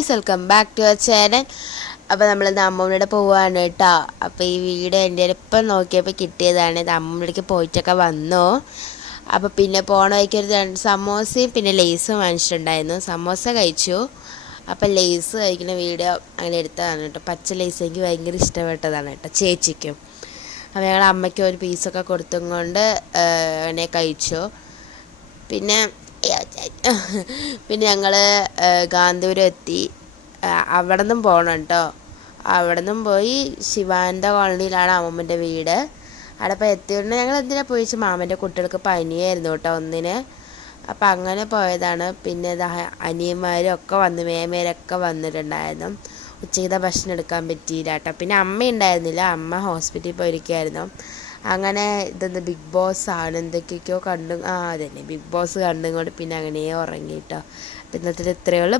Guys, welcome back to our channel. അപ്പോൾ നമ്മളിന്ന് അമ്മൂമ്മയുടെ പോവാണ് കേട്ടോ. അപ്പോൾ ഈ വീഡിയോ എൻ്റെ ഇപ്പം നോക്കിയപ്പോൾ കിട്ടിയതാണ്. ഇത് അമ്മൂമ്മയിലേക്ക് പോയിട്ടൊക്കെ വന്നു. അപ്പോൾ പിന്നെ പോണ വഴിക്ക് ഒരു സമോസയും പിന്നെ ലേസും വാങ്ങിച്ചിട്ടുണ്ടായിരുന്നു. സമോസ കഴിച്ചു. അപ്പോൾ ലേസ് കഴിക്കുന്ന വീഡിയോ അങ്ങനെ എടുത്തതാണ് കേട്ടോ. പച്ച ലേസ് എനിക്ക് ഭയങ്കര ഇഷ്ടപ്പെട്ടതാണ് കേട്ടോ, ചേച്ചിക്കും. അപ്പോൾ ഞങ്ങൾ അമ്മയ്ക്ക് ഒരു പീസൊക്കെ കൊടുത്തും കൊണ്ട് അങ്ങനെ കഴിച്ചു. പിന്നെ ഞങ്ങൾ ഗാന്ധിപുരം എത്തി. അവിടെ നിന്നും പോകണം കേട്ടോ. അവിടെ നിന്നും പോയി ശിവാനന്ദ കോളനിയിലാണ് അമ്മമ്മൻ്റെ വീട്. അവിടെ ഇപ്പോൾ എത്തിയോണ്ട് ഞങ്ങൾ എന്തിനാ പോയിച്ച് മാമൻ്റെ കുട്ടികൾക്ക് പനിയായിരുന്നു കേട്ടോ ഒന്നിന്. അപ്പം അങ്ങനെ പോയതാണ്. പിന്നെ അനിയന്മാരും ഒക്കെ വന്ന് മേമേരൊക്കെ വന്നിട്ടുണ്ടായിരുന്നു. ഉച്ചയ്ക്കത്തെ ഭക്ഷണം എടുക്കാൻ പറ്റിയില്ല കേട്ടോ. പിന്നെ അമ്മ ഉണ്ടായിരുന്നില്ല, അമ്മ ഹോസ്പിറ്റലിൽ പോയിരിക്കുമായിരുന്നു. അങ്ങനെ ഇതെന്ത് ബിഗ് ബോസ് ആണ് എന്തൊക്കെയൊക്കെയോ കണ്ടും അതന്നെ ബിഗ് ബോസ് കണ്ടും കൊണ്ട് പിന്നെ അങ്ങനെ ഉറങ്ങി കേട്ടോ. അപ്പം ഇന്നത്തെ ഇത്രയേ ഉള്ളൂ.